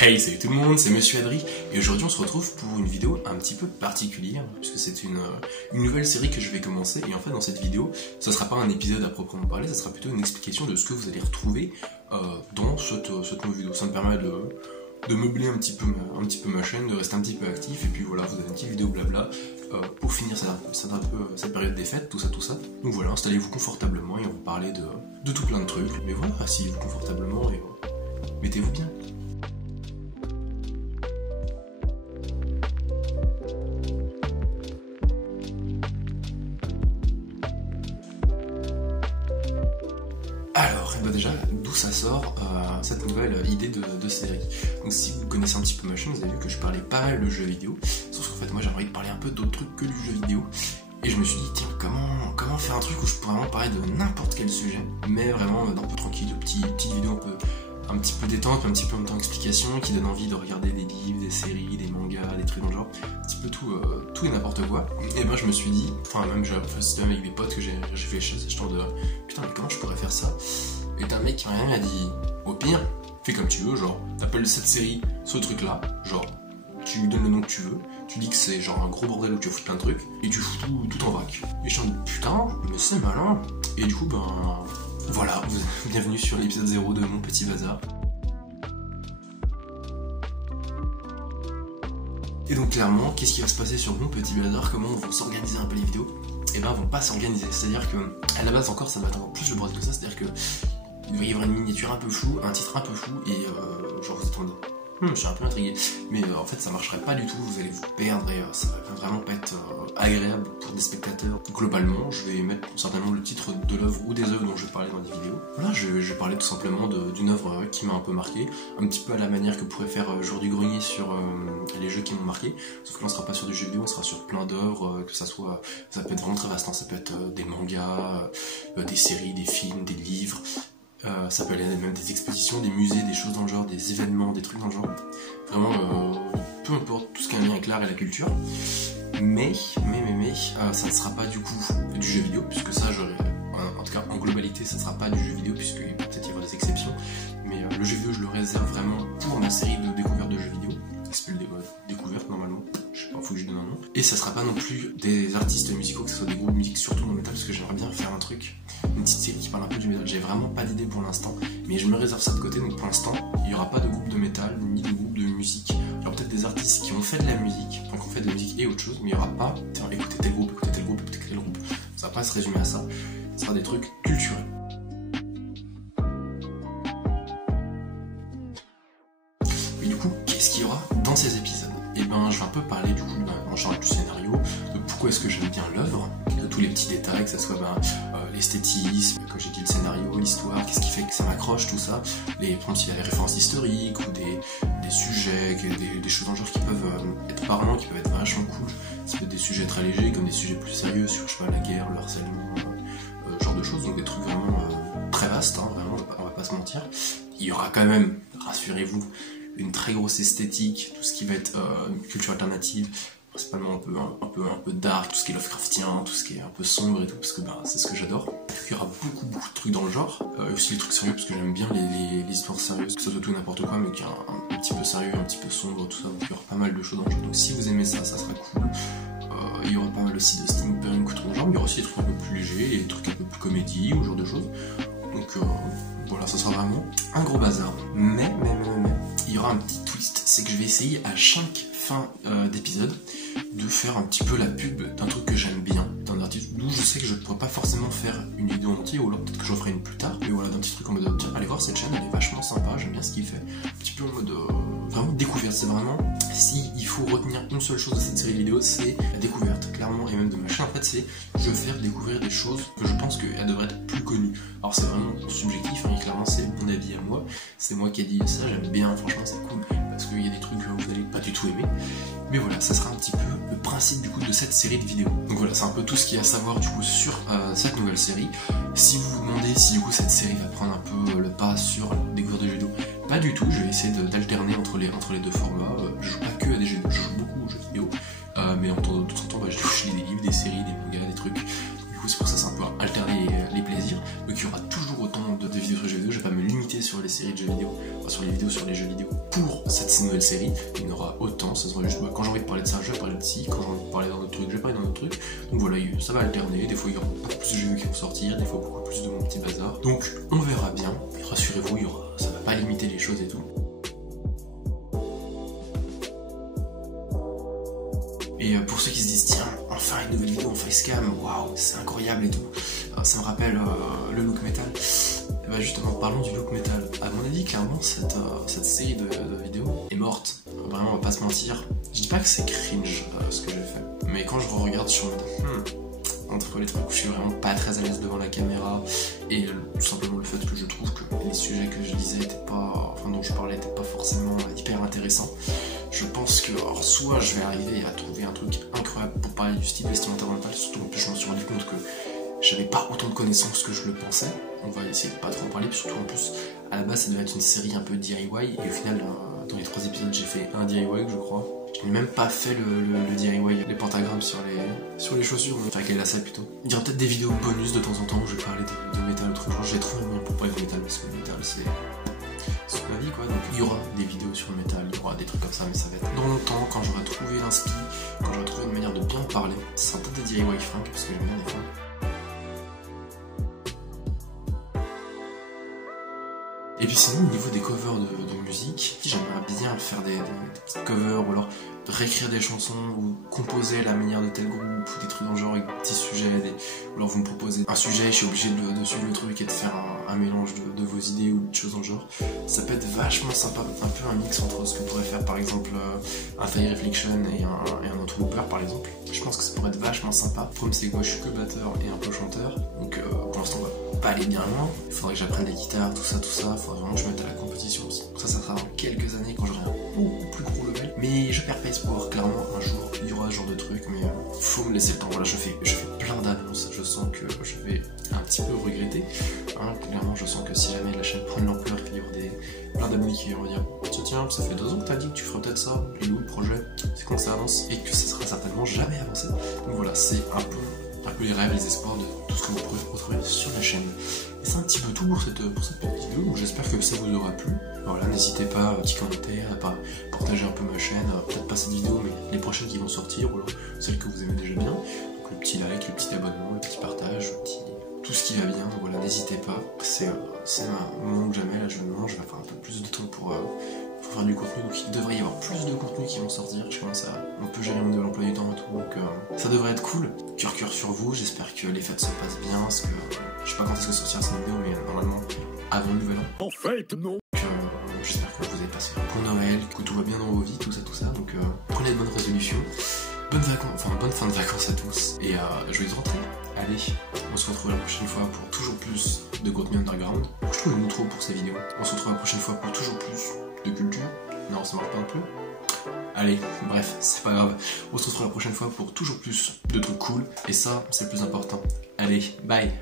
Hey, salut tout le monde, c'est Monsieur Adri, et aujourd'hui on se retrouve pour une vidéo un petit peu particulière, puisque c'est une nouvelle série que je vais commencer, et en fait dans cette vidéo, ça sera pas un épisode à proprement parler, ça sera plutôt une explication de ce que vous allez retrouver dans cette nouvelle vidéo. Ça me permet de meubler un petit peu ma chaîne, de rester un petit peu actif, et puis voilà, vous avez une petite vidéo blabla pour finir cette période des fêtes, tout ça. Donc voilà, installez-vous confortablement et on va parler de tout plein de trucs, mais voilà, asseyez-vous confortablement et mettez-vous bien. Alors, déjà, d'où ça sort cette nouvelle idée de série. Donc si vous connaissez un petit peu ma chaîne, vous avez vu que je parlais pas mal de jeux vidéo, sauf qu'en fait moi j'ai envie de parler un peu d'autres trucs que du jeu vidéo, et je me suis dit tiens, comment faire un truc où je pourrais vraiment parler de n'importe quel sujet, mais vraiment un peu tranquille, de petites vidéos un petit peu détente, un petit peu en même temps explication, qui donne envie de regarder des livres, des séries, des mangas, des trucs dans le genre, un petit peu tout et n'importe quoi. Et ben je me suis dit, c'était même avec des potes que j'ai fait ce genre de putain mais comment je pourrais faire ça. Et t'as un mec qui m'a dit, au pire, fais comme tu veux, genre, t'appelles cette série ce truc là, genre, tu donnes le nom que tu veux, tu dis que c'est genre un gros bordel où tu vas foutre plein de trucs, et tu fous tout en vrac. Et je suis en mode putain, mais c'est malin. Et du coup, ben, voilà, bienvenue sur l'épisode 0 de Mon Petit Bazar. Et donc clairement, qu'est-ce qui va se passer sur Mon Petit Bazar? Comment vont s'organiser un peu les vidéos? Et ben, vont pas s'organiser, c'est-à-dire que, à la base encore, ça va être encore plus le bordel que ça, c'est-à-dire que il va y avoir une miniature un peu floue, un titre un peu flou, et genre vous attendez. Je suis un peu intrigué, mais en fait ça marcherait pas du tout, vous allez vous perdre et ça va vraiment pas être agréable pour des spectateurs. Globalement, je vais mettre certainement le titre de l'œuvre ou des œuvres dont je vais parler dans des vidéos. Voilà, je vais parler tout simplement d'une œuvre qui m'a un peu marqué, un petit peu à la manière que pourrait faire Jour du Grenier sur les jeux qui m'ont marqué, sauf que là on sera pas sur du jeu vidéo, on sera sur plein d'œuvres, ça peut être vraiment très vaste, hein. Ça peut être des mangas, des séries, des films, des livres. Ça peut aller même des expositions, des musées, des choses dans le genre, des événements, des trucs dans le genre. Vraiment, peu importe, tout ce qui a un lien avec l'art et la culture. Mais, ça ne sera pas du coup du jeu vidéo, puisque ça, en tout cas, en globalité, ça ne sera pas du jeu vidéo, puisqu'il peut peut-être y avoir des exceptions. Mais le jeu vidéo, je le réserve vraiment pour ma série de découvertes de jeux vidéo. Ça s'appelle découverte normalement, je sais pas, faut que je donne un nom. Et ça sera pas non plus des artistes musicaux, que ce soit des groupes de musique, surtout dans le métal, parce que j'aimerais bien faire un truc, une petite série qui parle un peu du métal. J'ai vraiment pas d'idée pour l'instant, mais je me réserve ça de côté, donc pour l'instant, il y aura pas de groupe de métal, ni de groupe de musique. Il y aura peut-être des artistes qui ont fait de la musique, enfin qui ont fait de la musique et autre chose, mais il y aura pas, tiens, écoutez tel groupe, écoutez tel groupe, écoutez tel groupe. Ça va pas se résumer à ça, ça sera des trucs culturels. Et du coup, qu'est-ce qu'il y aura dans ces épisodes? Et ben, je vais un peu parler du coup en charge du scénario, de pourquoi est-ce que j'aime bien l'œuvre, de tous les petits détails, que ce soit l'esthétisme, comme j'ai dit, le scénario, l'histoire, qu'est-ce qui fait que ça m'accroche, tout ça, s'il y a des références historiques ou des sujets, des choses en genre qui peuvent être parlants, qui peuvent être vachement cool. Ça peut être des sujets très légers, comme des sujets plus sérieux sur, je sais pas, la guerre, le harcèlement, ce genre de choses, donc des trucs vraiment très vastes, hein, vraiment, on va pas se mentir. Il y aura quand même, rassurez-vous, une très grosse esthétique, tout ce qui va être culture alternative, principalement un peu dark, tout ce qui est Lovecraftien, tout ce qui est un peu sombre et tout, parce que c'est ce que j'adore. Il y aura beaucoup de trucs dans le genre, aussi les trucs sérieux, parce que j'aime bien les histoires sérieuses, que ça soit tout n'importe quoi, mais qui est un petit peu sérieux, un petit peu sombre, tout ça, donc il y aura pas mal de choses dans le genre. Donc si vous aimez ça, ça sera cool. Il y aura pas mal aussi de steampunk ou tout dans le genre, mais il y aura aussi des trucs un peu plus légers, et des trucs un peu plus comédie, ou ce genre de choses. Donc voilà, ça sera vraiment un gros bazar. Mais, il y aura un petit twist, c'est que je vais essayer à chaque fin d'épisode de faire un petit peu la pub d'un truc que j'aime bien, d'un artiste d'où je sais que je ne pourrais pas forcément faire une vidéo entière, ou alors peut-être que j'en ferai une plus tard, mais voilà, d'un petit truc en mode tiens, allez voir cette chaîne, elle est vachement sympa, j'aime bien ce qu'il fait, un petit peu en mode vraiment découverte. C'est vraiment, si il faut retenir une seule chose de cette série de vidéos, c'est la découverte, clairement, et même de ma chaîne en fait, c'est je veux faire découvrir des choses que je pense qu'elles devraient être plus connues. Alors c'est vraiment subjectif, hein, et clairement c'est mon avis à moi, c'est moi qui ai dit ça, j'aime bien, franchement c'est cool, parce qu'il y a des trucs que vous n'allez pas du tout aimer, mais voilà, ça sera un petit peu le principe du coup de cette série de vidéos. Donc voilà, c'est un peu tout ce qu'il y a à savoir du coup sur cette nouvelle série. Si vous vous demandez si du coup cette série va prendre un peu le pas sur la découverte de jeux vidéo, pas du tout, je vais essayer d'alterner entre les deux formats. Je joue pas que à des jeux vidéo, je joue beaucoup aux jeux vidéo, mais de temps en temps je lis des livres, des séries, des mangas, des trucs. Du coup c'est pour ça que c'est un peu alterner les plaisirs. Donc il y aura toujours autant de vidéos sur les jeux vidéo, je vais pas me limiter sur les séries de jeux vidéo, enfin sur les vidéos sur les jeux vidéo pour cette nouvelle série, il y en aura autant, ça sera juste quand j'ai envie de parler de ça, je vais parler de ci, quand j'ai envie de parler d'un autre truc, je vais parler d'un autre truc. Donc voilà, ça va alterner, des fois il y aura beaucoup plus de jeux qui vont sortir, des fois beaucoup plus de mon petit bazar. Donc on verra bien, et rassurez-vous, ça va pas limiter les choses et tout. Et pour ceux qui se disent, tiens, enfin une nouvelle vidéo en facecam, waouh, c'est incroyable et tout. Ça me rappelle le look metal. Et bah justement, parlons du look metal. À mon avis, clairement, cette série de vidéos est morte. Vraiment, on va pas se mentir. Je dis pas que c'est cringe ce que j'ai fait. Mais quand je regarde sur entre les trucs où je suis vraiment pas très à l'aise devant la caméra et tout simplement le fait que je trouve que les sujets que je disais dont je parlais n'étaient pas forcément hyper intéressants. Je pense que soit je vais arriver à trouver un truc incroyable pour parler du style vestimentaire mental, surtout en plus je me suis rendu compte que j'avais pas autant de connaissances que je le pensais. On va essayer de pas trop en parler, puis surtout en plus à la base ça devait être une série un peu DIY et au final dans les 3 épisodes j'ai fait un DIY je crois. Je n'ai même pas fait le DIY, les pentagrammes sur les chaussures, enfin avec les lacets plutôt. Il y aura peut-être des vidéos bonus de temps en temps où je vais parler de métal ou truc. J'ai trop moyen pour parler de métal parce que le métal c'est ma vie quoi. Donc il y aura des vidéos sur le métal, il y aura des trucs comme ça, mais ça va être dans longtemps quand j'aurai trouvé l'inspi, quand j'aurai trouvé une manière de bien parler. Ce sera peut-être des DIY fringues parce que j'aime bien les fringues. Et puis sinon au niveau des covers de musique, j'aimerais bien faire des petites covers ou alors réécrire des chansons ou composer la manière de tel groupe ou des trucs dans le genre avec des petits sujets, ou alors vous me proposez un sujet, je suis obligé de suivre le truc et de faire un mélange de vos idées ou de choses dans le genre. Ça peut être vachement sympa, un peu un mix entre ce que pourrait faire par exemple un Fire Reflection et un autre looper par exemple. Je pense que ça pourrait être vachement sympa. Le problème c'est que moi je suis que batteur et un peu chanteur, donc pour l'instant on va pas aller bien loin. Il faudrait que j'apprenne les guitares, tout ça, il faudrait vraiment que je mette à la compétition aussi. Ça sera dans quelques années quand j'aurai un beaucoup plus gros level. Mais je perds pas espoir, clairement un jour il y aura ce genre de truc, mais faut me laisser le temps. Voilà, je fais plein d'annonces, je sens que je vais un petit peu regretter. Clairement je sens que si jamais la chaîne prend de l'ampleur, qu'il y aura plein d'abonnés qui vont dire tiens, ça fait 2 ans que t'as dit que tu ferais peut-être ça, il est où le projet, c'est quand ça avance, et que ça sera certainement jamais avancé. Donc voilà, c'est un peu les rêves, les espoirs de tout ce que vous pourrez retrouver sur la chaîne. Et c'est un petit peu tout pour cette petite vidéo, donc j'espère que ça vous aura plu. Voilà, n'hésitez pas, petit commentaire, à partager un peu ma chaîne, peut-être pas cette vidéo, mais les prochaines qui vont sortir, ou alors celles que vous aimez déjà bien. Donc le petit like, le petit abonnement, le petit partage, tout ce qui va bien, donc voilà, n'hésitez pas. C'est un moment que jamais, là je me mange, je vais faire un peu plus de temps pour faire du contenu, donc il devrait y avoir plus de contenu qui vont sortir. Je commence à un peu gérer de l'emploi du temps et tout, donc ça devrait être cool. Cœur sur vous, j'espère que les fêtes se passent bien, parce que je sais pas quand est-ce que sortira cette vidéo, mais normalement avant le nouvel an. En fait, non. Donc j'espère que vous avez passé un bon Noël, que tout va bien dans vos vies, tout ça, donc prenez de bonnes résolutions. Bonnes fin de vacances à tous, et joyeuse rentrée. Allez, on se retrouve la prochaine fois pour toujours plus de contenu underground. Je trouve le trop pour ces vidéos. On se retrouve la prochaine fois pour toujours plus de culture. Non, ça marche pas un peu. Allez, bref, c'est pas grave. On se retrouve la prochaine fois pour toujours plus de trucs cool. Et ça, c'est le plus important. Allez, bye.